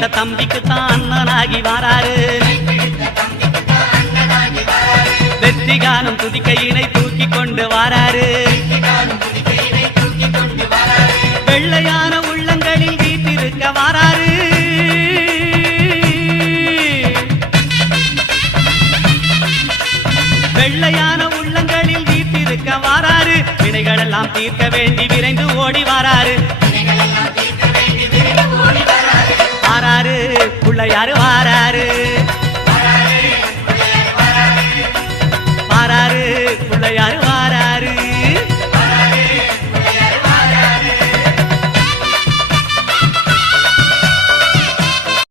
பிடித்த தம்பிக்கு தான் அண்ணனாகி வாராரு வெற்றி காணும் துதிக்கையினை தூக்கி கொண்டு வாராரு வெள்ளையான உள்ளங்களில் வீட்டிருக்க வாராரு வெள்ளையான உள்ளங்களில் வீட்டிருக்க வாராரு வினைகளெல்லாம் தீர்க்க வேண்டி விரைந்து ஓடி வாராரு வாராரு பிள்ளையாரு